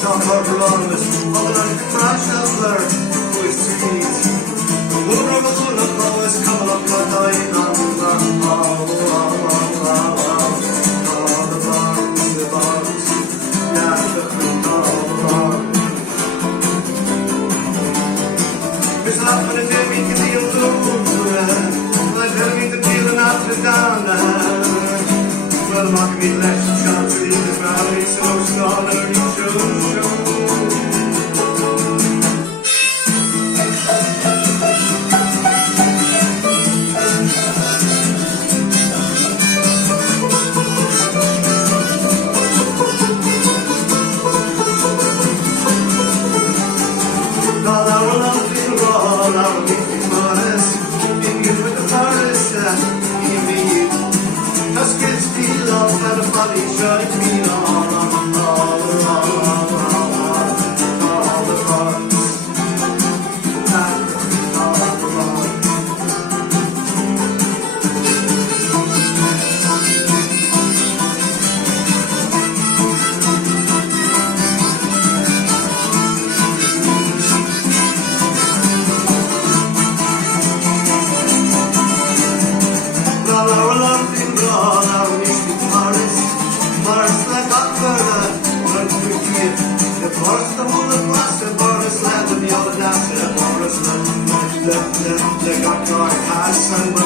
top of the lungs, of the crash of blur, who is sweet. We'll always come up the dying on the bugs, the bugs, yeah, the bugs. It's not gonna do me to feel blue, like telling me to feel enough down there. Well, not me less chance to leave the valley, so scholarly show. The got my ass and my